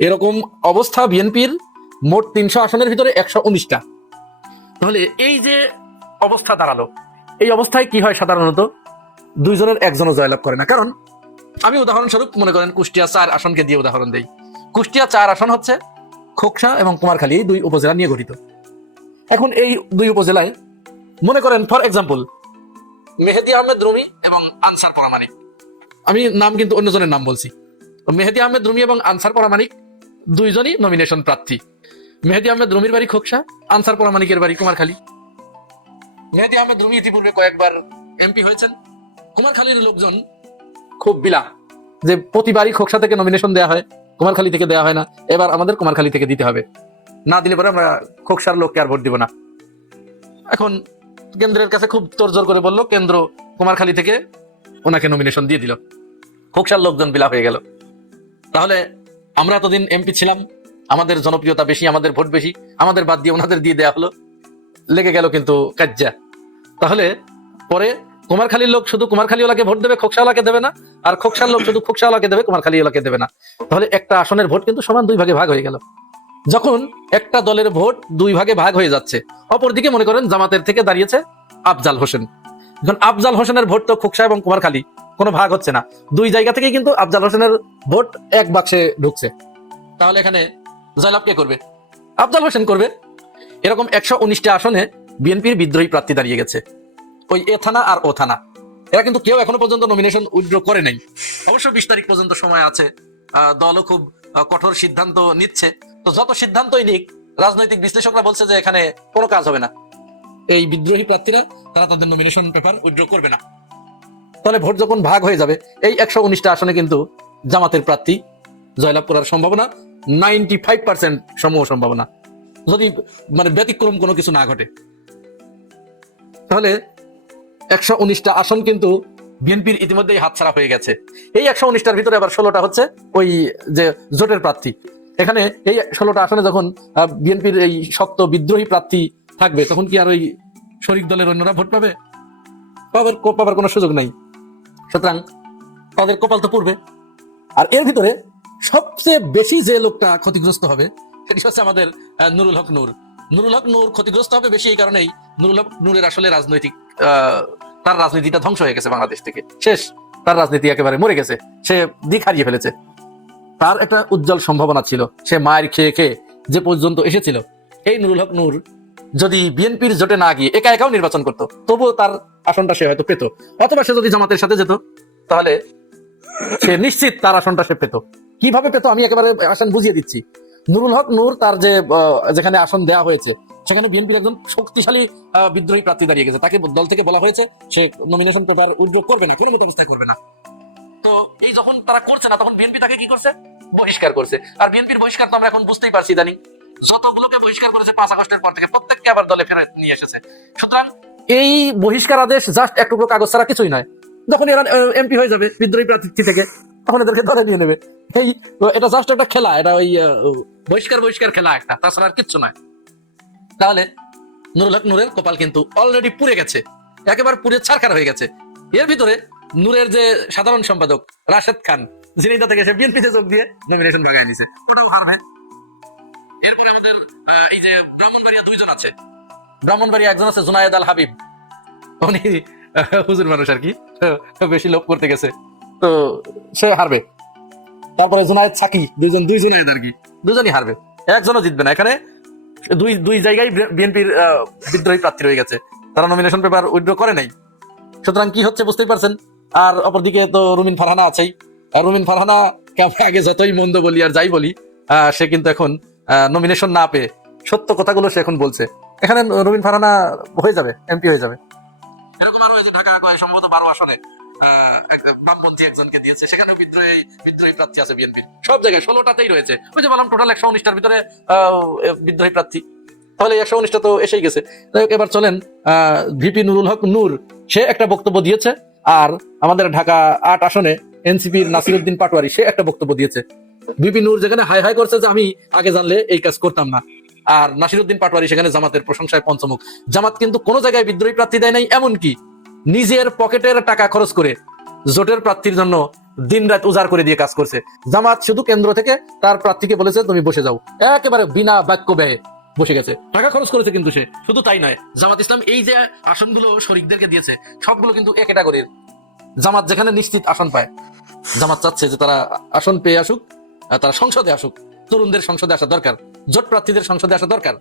এরকম অবস্থা বিএনপির মোট 300 আসনের ভিতরে 119টা। তাহলে এই যে অবস্থা দাঁড়ালো, এই অবস্থায় কি হয় সাধারণত? দুইজনের একজনও জয়লাভ করে না। কারণ আমি উদাহরণস্বরূপ মনে করেন কুষ্টিয়া 4 আসনকে দিয়ে উদাহরণ দেই। কুষ্টিয়া 4 আসন হচ্ছে খোকসা এবং কুমারখালী, এই 2 উপজেলা নিয়ে গঠিত। এখন এই 2 উপজেলায় মনে করেন ফর এক্সাম্পল মেহেদী আহমেদ রুমি এবং আনসার পরামানিক, আমি নাম কিন্তু অন্যজনের নাম বলছি। মেহেদী আহমেদ রুমি এবং আনসার পরামানিক দুইজনই নমিনেশন প্রার্থী। মেহেদী আহমেদ রুমির বাড়ি খোকসা, আনসার পরামানিকের বাড়ি কুমারখালী। মেহেদী আহমেদ রুমি ইতিপূর্বে কয়েকবার এমপি হয়েছেন। কুমারখালীর লোকজন খুব বিলা যে প্রতিবারই খোকসা থেকে নমিনেশন দেওয়া হয়, কুমারখালী থেকে দেওয়া হয় না, এবার আমাদের কুমারখালী থেকে দিতে হবে, না দিলে পরে আমরা খোকসার লোককে আর ভোট দিব না। এখন কেন্দ্রের কাছে খুব তোড়জোড় করে বললো, কেন্দ্র কুমারখালী থেকে ওনাকে নমিনেশন দিয়ে দিল, খোকসার লোকজন বিলা হয়ে গেল। তাহলে আমরা এতদিন এমপি ছিলাম, আমাদের জনপ্রিয়তা বেশি, আমাদের ভোট বেশি, আমাদের বাদ দিয়ে ওনাদের দিয়ে দেওয়া হলো, লেগে গেল কিন্তু কাজ্জা। তাহলে পরে কুমারখালীর লোক শুধু কুমারখালীওয়ালাকে ভোট দেবে, খোকসাওয়ালাকে দেবে না, আর খোকসার লোক শুধু খোকসাওয়ালাকে দেবে, কুমারখালীওয়ালাকে দেবে না। তাহলে একটা আসনের ভোট কিন্তু সমান 2 ভাগে ভাগ হয়ে গেল। যখন একটা দলের ভোট 2 ভাগে ভাগ হয়ে যাচ্ছে, অপরদিকে মনে করেন জামাতের থেকে দাঁড়িয়েছে আফজাল হোসেন। এখন আফজাল হোসেনের ভোট তো খোকসা এবং কুমারখালী কোনো ভাগ হচ্ছে না, 2 জায়গা থেকে কিন্তু আফজাল হোসেনের ভোট এক বাক্সে ঢুকছে। তাহলে এখানে জয়লাভ কে করবে? আফজাল হোসেন করবে। এরকম 119টা আসনে বিএনপির বিদ্রোহী প্রার্থী দাঁড়িয়ে গেছে, ওই এ থানা আর ও থানা। এরা কিন্তু কেউ এখনো পর্যন্ত নমিনেশন উইথড্র করে নাই। অবশ্য 20 তারিখ পর্যন্ত সময় আছে, দলও খুব কঠোর সিদ্ধান্ত নিচ্ছে। তো যত সিদ্ধান্তই নিক, রাজনৈতিক বিশ্লেষকরা বলছে যে এখানে কোনো কাজ হবে না, এই বিদ্রোহী প্রার্থীরা তারা তাদের নমিনেশন পেপার উইথড্র করবে না। তাহলে ভোট যখন ভাগ হয়ে যাবে, এই 119টা আসনে কিন্তু জামাতের প্রার্থী জয়লাভ করার সম্ভাবনা 95% সমূহ সম্ভাবনা, যদি মানে ব্যতিক্রম কোনো কিছু না ঘটে। তাহলে 119টা আসন কিন্তু বিএনপির ইতিমধ্যেই হাতছাড়া হয়ে গেছে। এই 119টার ভিতরে আবার 16টা হচ্ছে ওই যে জোটের প্রার্থী। এখানে এই 16টা আসনে যখন বিএনপির এই শক্ত বিদ্রোহী প্রার্থী থাকবে, তখন কি আর ওই শরিক দলের অন্যরা ভোট পাবে? পাবার কোনো সুযোগ নাই। সুতরাং তাদের কপাল তো পড়বে। আর এর ভিতরে সবচেয়ে বেশি যে লোকটা ক্ষতিগ্রস্ত হবে সেটি হচ্ছে আমাদের নুরুল হক নূর। নুরুল হক নূর ক্ষতিগ্রস্ত হবে বেশি এই কারণেই, নুরুল হক নূরের আসলে রাজনৈতিক তার রাজনীতিটা ধ্বংস হয়ে গেছে, বাংলাদেশ থেকে শেষ, তার রাজনীতি একেবারে মরে গেছে, সে দিক হারিয়ে ফেলেছে। তার একটা উজ্জ্বল সম্ভাবনা ছিল, সে মায়ের খেয়ে খেয়ে যে পর্যন্ত এসেছিল। এই নুরুল হক নূর যদি বিএনপির জোটে না গিয়ে একা একাও নির্বাচন করতো, তবুও তার আসনটা সে হয়তো পেত, অথবা সে যদি জামাতের সাথে যেত তাহলে সে নিশ্চিত তার আসনটা সে পেত। কিভাবে পেত আমি একেবারে আসন বুঝিয়ে দিচ্ছি। নুরুল হক নূর তার যে যেখানে আসন দেওয়া হয়েছে সেখানে বিএনপির একজন শক্তিশালী বিদ্রোহী প্রার্থী দাঁড়িয়ে গেছে, তাকে দল থেকে বলা হয়েছে সে নমিনেশন পেপার উইথড্র করবে না, কোনো মতো অবস্থায় করবে না। তো এই যখন তারা করছে না, তখন বিএনপি তাকে কি করছে? বহিষ্কার করছে। আর বিএনপির বহিষ্কার তো আমরা এখন বুঝতেই পারছি, জানি যতগুলোকে বহিষ্কার করেছে 5 আগস্টের পর থেকে প্রত্যেককে আবার দলে ফেরত নিয়ে এসেছে। সুতরাং এই বহিষ্কার আদেশ জাস্ট এক টুকরো কাগজ ছাড়া কিছুই নয়। যখন এরা এমপি হয়ে যাবে বিদ্রোহী প্রার্থী থেকে, তখন এদেরকে ধরে নিয়ে নেবে। এটা জাস্ট একটা খেলা, এটা ওই বহিষ্কার খেলা একটা, তাছাড়া আর কিচ্ছু নয়। তাহলে নুরুল হক নূরের কপাল কিন্তু অলরেডি পুড়ে গেছে, একেবারে পুড়ে ছারখার হয়ে গেছে। এর ভিতরে নূরের যে সাধারণ সম্পাদক রাশেদ খান, ঝিনাইদহ থেকে সে বিএনপিতে যোগ দিয়ে নমিনেশন ভাগায় নিছে, ওটাও হারবে। এরপরে আমাদের এই যে ব্রাহ্মণবাড়িয়া 2 জন আছে, ব্রাহ্মণবাড়িয়া একজন আছে জুনায়েদ আল হাবিব, উনি হুজুর মানুষ আর কি, বেশি লোভ করতে গেছে, তো সে হারবে। তারপরে জুনায়েদ সাকি, 2 জুনায়েদ আর কি, 2জনই হারবে, একজনও জিতবে না। এখানে দুই জায়গায় বিএনপির বিদ্রোহী প্রার্থী রয়ে গেছে, তারা নমিনেশন পেপার উইথড্র করে নাই। সুতরাং কি হচ্ছে বুঝতেই পারছেন। আর অপরদিকে তো রুমিন ফারহানা আছেই, রুমিন ফারহানা কে আমরা আগে যতই মন্দ বলি আর যাই বলি, সে কিন্তু এখন নমিনেশন না পেয়ে সত্য কথাগুলো সে এখন বলছে। এখানে রুমিন ফারহানা হয়ে যাবে, এমপি হয়ে যাবে। এরকম আরো এই যে ঢাকা সম্ভবত 12 আসনে বামপন্থী একজনকে দিয়েছে, সেখানেও বিদ্রোহী প্রার্থী আছে বিএনপি। সব জায়গায় 16টাতেই রয়েছে। ওই যে বললাম টোটাল 119টার ভিতরে বিদ্রোহী প্রার্থী, তাহলে 119টা তো এসেই গেছে। এবার চলেন ভিপি নুরুল হক নূর, সে একটা বক্তব্য দিয়েছে। আর আমাদের ঢাকা 8 আসনে এনসিপির নাসিরউদ্দিন পাটোয়ারি, সে একটা বক্তব্য দিয়েছে। ভিপি নূর যেখানে হাই হাই করছে যে আমি আগে জানলে এই কাজ করতাম না, আর নাসিরউদ্দিন পাটোয়ারি সেখানে জামাতের প্রশংসায় পঞ্চমুখ। জামাত কিন্তু কোনো জায়গায় বিদ্রোহী প্রার্থী দেয় নাই, এমনকি নিজের পকেটের টাকা খরচ করে জোটের প্রার্থীর জন্য দিনরাত উজাড় করে দিয়ে কাজ করছে। জামাত শুধু কেন্দ্র থেকে তার প্রার্থীকে বলেছে তুমি বসে যাও, একেবারে বিনা বাক্য ব্যয়ে বসে গেছে, টাকা খরচ করেছে। কিন্তু সে শুধু তাই নয়, জামাত ইসলাম এই যে আসনগুলো শরিকদেরকে দিয়েছে সবগুলো কিন্তু এক ক্যাটাগরির। জামাত যেখানে নিশ্চিত আসন পায়, জামাত চাচ্ছে যে তারা আসন পেয়ে আসুক, তারা সংসদে আসুক। তরুণদের সংসদে আসা দরকার, জোট প্রার্থীদের সংসদে আসা দরকার।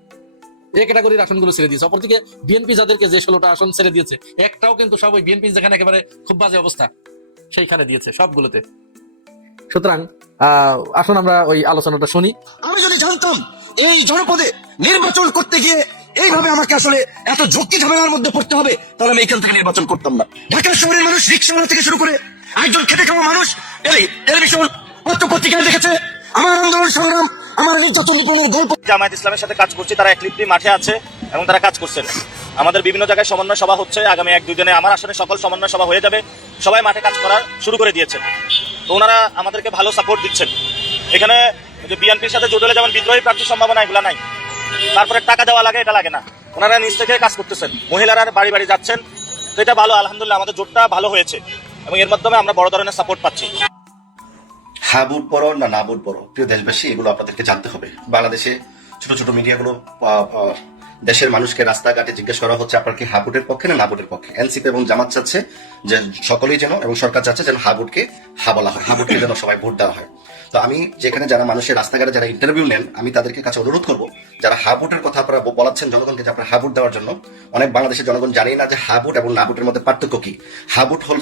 এই ক্যাটাগরির আসনগুলো ছেড়ে দিয়েছে। অপরদিকে বিএনপি যাদেরকে যে 16টা আসন ছেড়ে দিয়েছে, একটাও কিন্তু সব ওই বিএনপি যেখানে একেবারে খুব বাজে অবস্থা সেইখানে দিয়েছে সবগুলোতে। সুতরাং আসুন আমরা ওই আলোচনাটা শুনি। আমি যদি জানতাম এই জনপদে নির্বাচন করতে গিয়ে এইভাবে আমাকে আসলে এত ঝক্কি ঝামেলার মধ্যে পড়তে হবে, তাহলে আমি এখান থেকে নির্বাচন করতাম না। ঢাকা শহরের মানুষ রিক্সাওয়ালা থেকে শুরু করে একজন খেটে খাওয়া মানুষ টেলিভিশন পত্র পত্রিকায় দেখেছে আমার আন্দোলন সংগ্রাম, আমার নির্যাতন নিপনের গল্প। জামায়াত ইসলামের সাথে কাজ করছি, তারা একলিপ্তি মাঠে আছে এবং তারা কাজ করছেন। আমাদের বিভিন্ন জায়গায় সমন্বয় সভা হচ্ছে, আগামী 1-2 দিনে আমার আসলে সকল সমন্বয় সভা হয়ে যাবে। সবাই মাঠে কাজ করা শুরু করে দিয়েছেন, তো ওনারা আমাদেরকে ভালো সাপোর্ট দিচ্ছেন। এখানে যে বিএনপির সাথে জোট হলে যেমন বিদ্রোহী প্রার্থীর সম্ভাবনা এগুলো নাই, তারপরে টাকা দেওয়া লাগে এটা লাগে না, ওনারা নিজ থেকে কাজ করতেছেন, মহিলারা বাড়ি বাড়ি যাচ্ছেন, তো এটা ভালো। আলহামদুলিল্লাহ আমাদের জোটটা ভালো হয়েছে এবং এর মাধ্যমে আমরা বড় ধরনের সাপোর্ট পাচ্ছি। হ্যাঁ বুট পড়ো না না বুট পড়ো, প্রিয় দেশবাসী, এগুলো আপনাদেরকে জানতে হবে। বাংলাদেশে ছোট ছোট মিডিয়াগুলো দেশের মানুষকে রাস্তাঘাটে জিজ্ঞেস করা হচ্ছে আপনার কি হ্যাঁ বুটের পক্ষে না না বুটের পক্ষে। এনসিপি এবং জামাত চাচ্ছে যে সকলেই যেন, এবং সরকার চাচ্ছে যেন হ্যাঁ বুটকে হ্যাঁ বলা হয়, হ্যাঁ বুটকে যেন সবাই ভোট দেওয়া হয়। তো আমি যেখানে যারা মানুষের রাস্তাঘাটে যারা ইন্টারভিউ নেন, আমি তাদেরকে কাছে অনুরোধ করবো, যারা হ্যাঁ বুটের কথা আপনারা বলাচ্ছেন জনগণকে যে আপনারা হ্যাঁ বুট দেওয়ার জন্য, অনেক বাংলাদেশের জনগণ জানেই না যে হ্যাঁ বুট এবং না বুটের মধ্যে পার্থক্য কি। হ্যাঁ বুট হল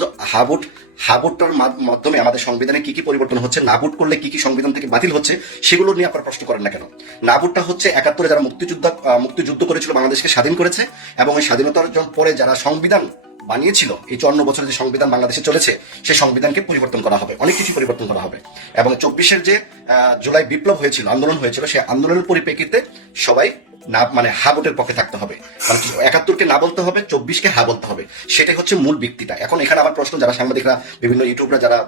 হ্যাঁ বুটটার মাধ্যমে আমাদের সংবিধানে কি কি পরিবর্তন হচ্ছে, না বুট করলে কি কি সংবিধান থেকে বাতিল হচ্ছে, সেগুলো নিয়ে আপনারা প্রশ্ন করেন না কেন। না বুটটা হচ্ছে 71-এ যারা মুক্তিযুদ্ধ করেছিল, বাংলাদেশকে স্বাধীন করেছে, এবং এই স্বাধীনতার পরে যারা সংবিধান বানিয়েছিল, এই 54 বছরে যে সংবিধান বাংলাদেশে চলেছে, সেই সংবিধানকে পরিবর্তন করা হবে, অনেক কিছু পরিবর্তন করা হবে। এবং 24-এর যে জুলাই বিপ্লব হয়েছিল, আন্দোলন হয়েছিল, সেই আন্দোলনের পরিপ্রেক্ষিতে সবাই না মানে হ্যাঁ ভোটের পক্ষে থাকতে হবে, মানে 71-কে না বলতে হবে, 24-কে হ্যাঁ বলতে হবে, সেটাই হচ্ছে মূল ভিত্তিটা। এখন এখানে আমার প্রশ্ন, যারা সাংবাদিকরা বিভিন্ন ইউটিউবরা যারা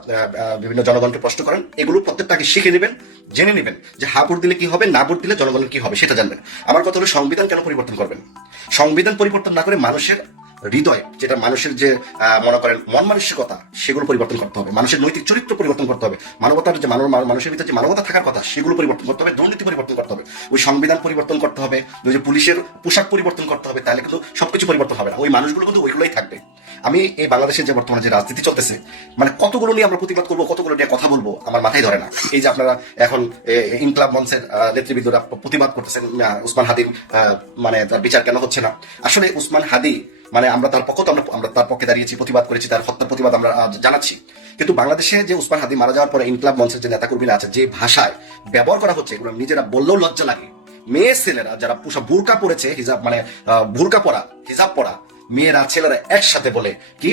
বিভিন্ন জনগণকে প্রশ্ন করেন, এগুলো প্রত্যেকটাকে শিখে নেবেন, জেনে নেবেন যে হ্যাঁ ভোট দিলে কি হবে, না ভোট দিলে জনগণের কি হবে সেটা জানবেন। আমার কথা হলো সংবিধান কেন পরিবর্তন করবেন? সংবিধান পরিবর্তন না করে মানুষের হৃদয়, যেটা মানুষের যে মনে করেন মন মানসিকতা, সেগুলো পরিবর্তন করতে হবে, মানুষের নৈতিক চরিত্র পরিবর্তন করতে হবে, মানবতার যে মানুষের ভিতরে যে মানবতা থাকার কথা সেগুলো পরিবর্তন করতে হবে, দুর্নীতি পরিবর্তন করতে হবে, ওই সংবিধান পরিবর্তন করতে হবে, ওই যে পুলিশের পোশাক পরিবর্তন করতে হবে, তাহলে কিন্তু সবকিছু পরিবর্তন হবে না, ওই মানুষগুলো কিন্তু ওইগুলোই থাকবে। আমি এই বাংলাদেশের যে বর্তমানে যে রাজনীতি চলতেছে, মানে কতগুলো নিয়ে আমরা প্রতিবাদ করবো, কতগুলো নিয়ে কথা বলবো, আমার মাথায় ধরে না। এই যে আপনারা এখন ইনকলাব মঞ্চের নেতৃবৃন্দরা প্রতিবাদ করতেছেন উসমান হাদির মানে তার বিচার কেন হচ্ছে না। আসলে উসমান হাদি মানে আমরা তার পক্ষ, তো আমরা তার পক্ষে দাঁড়িয়েছি, প্রতিবাদ করেছি, তার হত্যার প্রতিবাদ আমরা জানাচ্ছি। কিন্তু বাংলাদেশে যে উসমান হাদি মারা যাওয়ার পরে ইনকলাব মঞ্চের যে নেতাকর্মীরা আছে, যে ভাষায় ব্যবহার করা হচ্ছে, এগুলো নিজেরা বললেও লজ্জা লাগে। মেয়ে ছেলেরা যারা বুরকা পড়েছে, হিজাব মানে বুরকা পরা, হিজাব পরা মেয়েরা ছেলেরা একসাথে বলে কি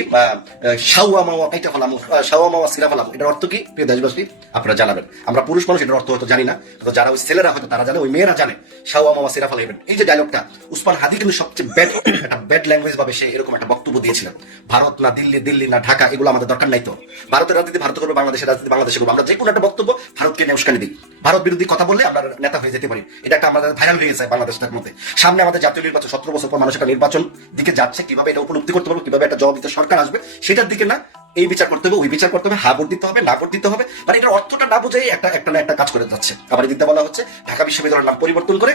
শাওয়া মাওয়া কাইটা ফেলাম, শাওয়া মাওয়া সিরা ফেলাম, এটার অর্থ কি প্রিয় দেশবাসী আপনারা জানাবেন। আমরা পুরুষ মানুষ এটার অর্থ হয়তো জানি না, তো যারা ওই ছেলেরা হয়তো তারা জানে, ওই মেয়েরা জানে শাওয়া মাওয়া সিরা ফেলাইবেন। এই যে ডায়লগটা উসমান হাদি কিন্তু সবচেয়ে ব্যাড ল্যাঙ্গুয়েজ ভাবে সে এরকম একটা বক্তব্য দিয়েছিলেন। ভারত না দিল্লি, দিল্লি না ঢাকা, এগুলো আমাদের দরকার নাই। তো ভারতের রাজনীতি ভারত করবে, বাংলাদেশের রাজনীতি বাংলাদেশে করবো। আমরা যে কোনো একটা বক্তব্য ভারতকে নিয়ে উস্কানি দিই, ভারত বিরোধী কথা বললে আমরা নেতা হয়ে যেতে পারি। এটা একটা আমাদের ভাইরাল হয়ে গেছে বাংলাদেশের মধ্যে। সামনে আমাদের জাতীয় নির্বাচন, 17 বছর পর মানুষ একটা নির্বাচন দিকে যাচ্ছে, কিভাবে এটা উপলব্ধি করতে পারবো, কিভাবে একটা জবাবদিহিত সরকার আসবে, সেটার দিকে না এই বিচার করতে হবে, ওই বিচার করতে হবে, হ্যাঁ ভোট দিতে হবে, না ভোট দিতে হবে, মানে এটার অর্থটা না বুঝে একটা না একটা কাজ করে যাচ্ছে। আবার দিতে বলা হচ্ছে ঢাকা বিশ্ববিদ্যালয়ের নাম পরিবর্তন করে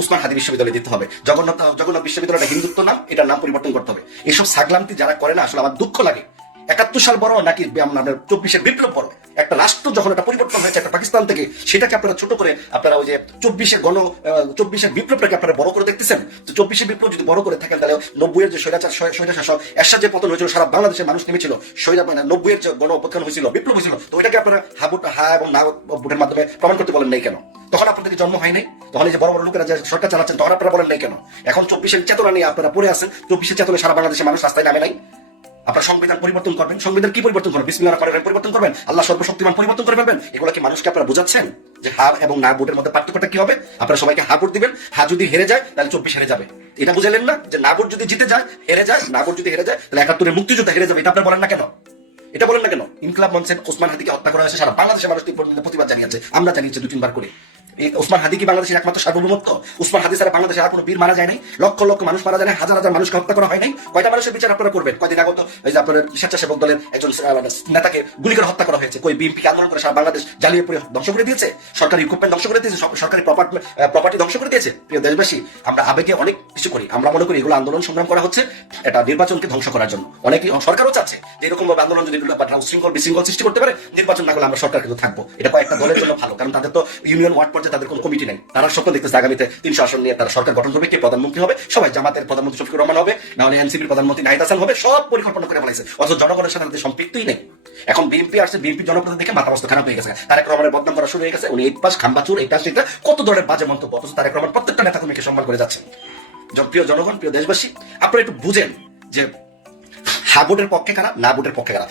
উসমান হাদি বিশ্ববিদ্যালয় দিতে হবে, জগন্নাথ বিশ্ববিদ্যালয়টা হিন্দুত্ব নাম, এটার নাম পরিবর্তন করতে হবে। এইসব সাগলামতি যারা করে না, আসলে আমার দুঃখ লাগে 71 সাল বড় নাকি আপনার 24-এর বিপ্লব বড়? একটা রাষ্ট্র যখন একটা পরিবর্তন হয়েছে একটা পাকিস্তান থেকে, সেটাকে আপনারা ছোট করে আপনারা ওই যে 24-এর বিপ্লবটাকে আপনারা বড় করে দেখতেছেন। তো 24-এর বিপ্লব যদি বড় করে থাকেন, তাহলে 90-এর যে স্বৈরাচার এরশাদ যে পতন হয়েছিল, সারা বাংলাদেশের মানুষ নেমেছিল, 90-এর যে গণ অভ্যুত্থান হয়েছিল, বিপ্লব হয়েছিল, তো ওইটাকে আপনারা হা এবং না ভোটের মাধ্যমে প্রমাণ করতে বলেন নাই কেন? তখন আপনাদের জন্ম হয় নাই? তখন এই যে বড় বড় লোকেরা যে সরকার চালাচ্ছেন, তখন আপনারা বলেন নাই কেন? এখন 24-এর চেতনা নিয়ে আপনারা পড়ে আছেন, 24-এর চেতনা সারা বাংলাদেশের মানুষ রাস্তায় নামে নাই। আপনার সংবিধান পরিবর্তন করবেন, সংবিধান কি পরিবর্তন করবেন? বিসমিল্লাহির রহমানির রহিম পরিবর্তন করবেন, আল্লাহ সর্বশক্তিমান পরিবর্তন করে ফেলবেন। এগুলো কি মানুষকে আপনারা বোঝাচ্ছেন যে হা এবং না ভোটের মধ্যে পার্থক্যটা কি হবে? আপনারা সবাইকে হা ভোট দিবেন, হা যদি হেরে যায় তাহলে 24 হেরে যাবে। এটা বুঝালেন না যে না ভোট যদি জিতে যায়, হেরে যায়, না ভোট যদি হেরে যায় তাহলে 71-এর মুক্তিযোদ্ধা হেরে যাবে। এটা আপনারা বলেন না কেন? এটা বলেন না কেন? ইনকলাব মঞ্চে ওসমান হাদিকে হত্যা করা হয়েছে, সারা বাংলাদেশের মানুষ প্রতিবাদ জানিয়েছে, আমরা জানিয়েছি 2-3 বার করে। ওসমান হাদি কি বাংলাদেশের একমাত্র সার্বভৌমত্ব? ওসমান হাদি ছাড়া বাংলাদেশে আর কোনো বীর মারা যায় নাই? লক্ষ লক্ষ মানুষ মারা যায় নাই? হাজার হাজার মানুষকে হত্যা করা হয় নাই? কয়টা মানুষের বিচার আপনারা করবেন? কয়দিন আগত ওই যে আপনার স্বেচ্ছাসেবক দলের একজন নেতাকে গুলি করে হত্যা করা হয়েছে। কই বিএনপি আন্দোলন করে সারা বাংলাদেশ জ্বালিয়ে পুড়ে ধ্বংস করে দিয়েছে, সরকারি ইকুইপমেন্ট ধ্বংস করে দিয়েছে, সরকারি প্রপার্টি ধ্বংস করে দিয়েছে। প্রিয় দেশবাসী, আমরা আবেগে অনেক কিছু করি, আমরা মনে করি এগুলো আন্দোলন সংগ্রাম করা হচ্ছে এটা নির্বাচনকে ধ্বংস করার জন্য। অনেকে সরকারও চাচ্ছে যে এরকম ভাবে আন্দোলন যদি উশৃঙ্খল বিশৃঙ্খল সৃষ্টি করতে পারে, নির্বাচন না করলে আমরা সরকার কিন্তু থাকবো। এটা কয়েকটা দলের জন্য ভালো, কারণ তাদের তো ইউনিয়ন ওয়ার্ড পর্যায়ে তাদের কোনো কমিটি নেই। তারা স্বপ্ন দেখতেছে আগামীতে 300 আসন নিয়ে তারা সরকার গঠন করবে, কে প্রধানমন্ত্রী হবে, সবাই জামাতের প্রধানমন্ত্রী শফিকুর রহমান হবে, না হলে এনসিপির প্রধানমন্ত্রী নাহিদ হাসান হবে, সব পরিকল্পনা করে ফেলেছে। অথচ জনগণের সাথে তাদের সম্পৃক্তই নেই। এখন বিএনপি আসছে, বিএনপি জনপ্রতিনিধি দেখে মাথা খারাপ হয়ে গেছে। তারেক রহমানের বদনাম করা শুরু হয়ে গেছে, উনি 8 পাস খাম্বাচুর, এটা সেটা কত ধরনের বাজে মন্তব্য। অথচ তারেক রহমান প্রত্যেকটা নেতা কর্মীকে সম্মান করে যাচ্ছে। প্রিয় জনগণ, প্রিয় দেশবাসী, আপনারা একটু বুঝেন যে হা ভোটের পক্ষে কারা, না ভোটের পক্ষে কারা।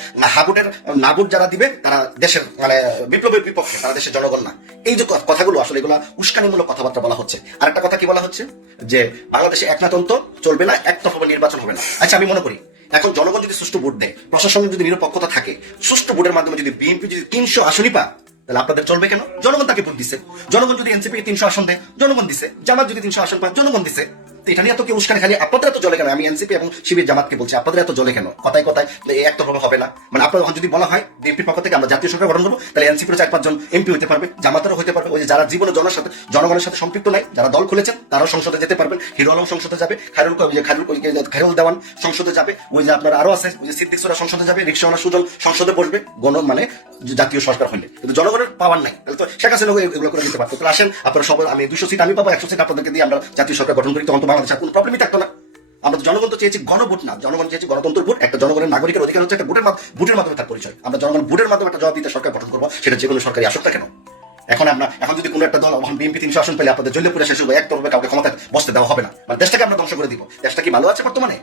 না ভোট যারা দিবে তারা দেশের মানে বিপ্লবের বিপক্ষে, তারা দেশের জনগণ না। এই যে কথাগুলো আসলে এগুলো উস্কানিমূলক কথাবার্তা বলা হচ্ছে। আর একটা কথা কি বলা হচ্ছে যে বাংলাদেশে একনায়কতন্ত্র চলবে না, একতরফা নির্বাচন হবে না। আচ্ছা, আমি মনে করি এখন জনগণ যদি সুষ্ঠু ভোট দেয়, প্রশাসনের যদি নিরপেক্ষতা থাকে, সুষ্ঠু ভোটের মাধ্যমে যদি বিএনপি যদি 300 আসনই পায়, তাহলে আপনাদের চলবে কেন? জনগণ তাকে ভোট দিচ্ছে। জনগণ যদি এনসিপি 300 আসন দেয়, জনগণ দিচ্ছে। জামাত যদি 300 আসন পায়, জনগণ দিচ্ছে। এটা নিয়ে এত কি উস্কানি? খালি আপনাদের এত জলে কেন? আমি এনসিপি এবং শিবির জামাতকে বলছি, আপনাদের এত জলে কেন? কথায় কথায় একতরফা হবে না। মানে আপনারা যদি বলা হয় বিএনপির পক্ষ থেকে আমরা জাতীয় সরকার গঠন করবো, তাহলে এনসিপির 4-5 জন এমপি হতে পারবে, জামাতেরও হতে পারবে। ওই যে যারা জীবনে জনগণের সাথে সম্পৃক্ত নাই, যারা দল খুলেছেন, তারাও সংসদে যেতে পারবেন। হিরো আলম সংসদে যাবে, খায়রুল দেওয়ান সংসদে যাবে, ওই যে আপনার আরো আছে, ওই যে সিদ্দিক সুরা সংসদে যাবে, রিক্সাওয়ালা সুজন সংসদে বসবে, মানে জাতীয় সরকার হলে। কিন্তু জনগণের পাওয়ার নাই, তাহলে তো শেখ হাসিনা এগুলো করে দিতে পারতো। তাহলে আসেন আপনারা সবাই, আমি 200 সিট আমি পাবো, 100 সিট আপনাদেরকে দিয়ে আমরা জাতীয় সরকার গঠন করি, তখন তো বাংলাদেশের কোনো প্রবলেমই থাকতো না। আমরা তো জনগণ তো চেয়েছি গণভোট না, জনগণ চেয়েছি গণতন্ত্র ভোট। একটা জনগণের নাগরিকের অধিকার হচ্ছে একটা ভোটের মাধ্যমে তার পরিচয়। আমরা জনগণ ভোটের মাধ্যমে একটা জবাবদিহিত সরকার গঠন করবো, সেটা যে কোনো সরকারি আসুক না কেন। এখন যদি কোনো একটা দল বিএনপি 300 আসন পেলে আপনাদের জ্বলে পুরে শেষ হবে, একতরফা কাউকে ক্ষমতায় বসতে দেওয়া হবে না। মানে দেশটাকে আমরা ধ্বংস করে দিব। দেশটা কি ভালো আছে বর্তমানে?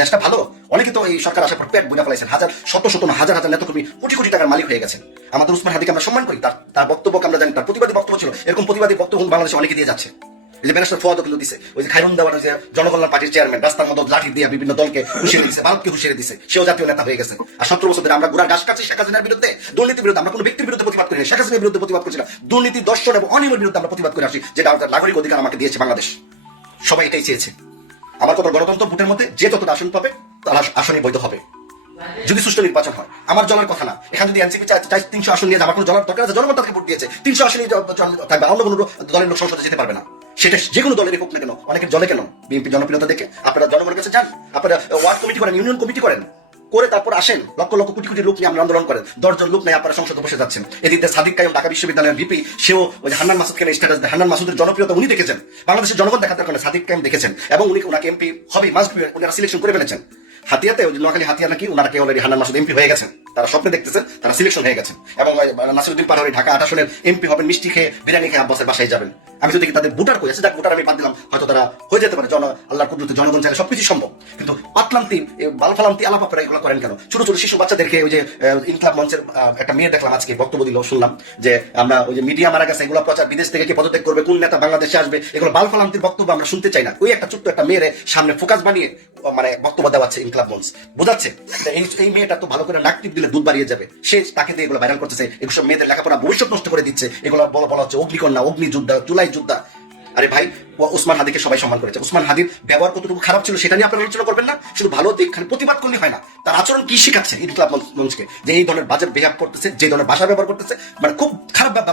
দেশটা ভালো? অনেকে তো এই সরকার আসার পর পেট বুঝা ফেলাইছেন, শত হাজার নেতাকর্মী কোটি কোটি টাকার মালিক হয়ে গেছেন। আমাদের ওসমান হাদিকে আমরা সম্মান করি, তার বক্তব্যকে আমরা জানি, তার প্রতিবাদী বক্তব্য ছিল। এরকম প্রতিবাদী বক্তব্য বাংলাদেশে অনেকে দিয়ে যাচ্ছে। এই যে ব্যারিস্টার ফুয়াদ কিন্তু দিছে, ওই যে খায়রুল দেওয়ান, যে জনকল্যাণ পার্টির চেয়ারম্যান, রাস্তার মধ্যে লাঠি দিয়ে বিভিন্ন দলকে হুঁশিয়ারি দিছে, ভারতকে হুঁশিয়ারি দিছে, সেও জাতীয় নেতা হয়ে গেছে। আর 17 বছর ধরে আমরা গুড়ার ঘাস কাটছি শেখ হাসিনার বিরুদ্ধে, দুর্নীতির বিরুদ্ধে। আমরা কোনো ব্যক্তির বিরুদ্ধে প্রতিবাদ করি না, শেখ হাসিনার বিরুদ্ধে প্রতিবাদ করছি না, দুর্নীতি, দর্শন এবং অনিয়মের বিরুদ্ধে আমরা প্রতিবাদ করে আসি, যেটা আমাদের নাগরিক অধিকার আমাকে দিয়েছে বাংলাদেশ। সবাই এটাই চেয়েছে। আমার কথা, গণতন্ত্র ভোটের মধ্যে যে যতটা আসন পাবে তার আসনই বৈধ হবে, যদি সুষ্ঠু নির্বাচন হয়। আমার জনের কথা না। এখানে যদি এনসিপি চাই 300 আসন নিয়ে আমার কোনো জনের দরকার আছে? জনগণ তাকে ভোট দিয়েছে, 300 আসনই থাকবে, অন্য কোনো দলের লোক সংসদে যেতে পারবে না। সেটা যে কোনো দলেরই হোক না কেন। অনেকের জলে কেন? বিএনপি জনপ্রিয়তা দেখে আপনারা জনগণের কাছে যান, আপনারা ওয়ার্ড কমিটি করেন, ইউনিয়ন কমিটি করেন, করে তারপর আসেন, লক্ষ লক্ষ কোটি কোটি লোক নিয়ে আমরা আন্দোলন করেন। 10 জন লোক নেই আপনারা সংসদে বসে যাচ্ছেন। এদিকে সাদিক কাইম ঢাকা বিশ্ববিদ্যালয়ের ভিপি, সেও ওই যে হান্নান মাসুদকে স্ট্যাটাস দেয়। হান্নান মাসুদের জনপ্রিয়তা উনি দেখেছেন, বাংলাদেশের জনগণ দেখাতে কারণে সাদিক কাইম দেখেছেন, এবং ওনাকে এমপি হবেই, মাস্ট বি, ওনারা সিলেকশন করে ফেলেছেন। হাতিয়াতে, ওই নোয়াখালী হাতিয়া নাকি ওনাকে অলরেডি হান্নান মাসুদ এমপি হয়ে গেছেন, তারা স্বপ্নে দেখতেছেন, তারা সিলেকশন হয়ে গেছেন। এবং নাসিরউদ্দিন পাটোয়ারি ঢাকা 8 আসনের এমপি হবেন, মিষ্টি খেয়ে বিরিয়ানি খেয়ে আব্বাসের বাসায় যাবেন। আমি যদি তাদের ভোটার করি, যাক ভোটার আমি বাদ দিলাম, হয়তো তারা হয়ে যেতে পারে। আল্লাহর কুদরতে জনগণ চাইলে সবকিছু সম্ভব। কিন্তু পাতলান্তি, বালফালান্তি আলাপ আপনারা এগুলো করেন কেন? ছোট ছোট শিশু বাচ্চাদেরকে, ওই যে ইনকলাব মঞ্চের একটা মেয়ে দেখলাম আজকে বক্তব্য দিল, শুনলাম যে আমরা ওই যে মিডিয়া মারা গেছে, এগুলো প্রচার, বিদেশ থেকে কে পদত্যাগ করবে, কোন নেতা বাংলাদেশে আসবে, এগুলো বালফালান্তির বক্তব্য আমরা শুনতে চাই না। ওই একটা ছোট্ট একটা মেয়ের সামনে ফোকাস বানিয়ে মানে বক্তব্য দেওয়াচ্ছে ইনকলাব মঞ্চ, বোঝাচ্ছে এই মেয়েটা তো ভালো করে নাক টিপ দিলে দুধ বাড়িয়ে যাবে, সে তাকে দিয়ে এগুলো ভাইরাল করতেছে। এগুলো সব মেয়েদের লেখাপড়া ভবিষ্যৎ নষ্ট করে দিচ্ছে। এগুলো বলা হচ্ছে অগ্নিকন্যা, অগ্নিযোদ্ধা, চুলাই যোদ্ধা। আরে ভাই, ওসমান হাদিকে সবাই সম্মান করেছে। ওসমান হাদির ব্যবহার কতটুকু খারাপ ছিল সেটা নিয়ে আপনারা আলোচনা করবেন না। শুধু ভালো দিক খালি প্রতিবাদ করলে হয় না, তার আচরণ কি শিখাচ্ছে ইনকলাব মঞ্চকে, যে এই ধরনের বাজেট বিহেভ করতেছে, যে ধরনের ভাষা ব্যবহার করতেছে, মানে খুব খারাপ ব্যবহার।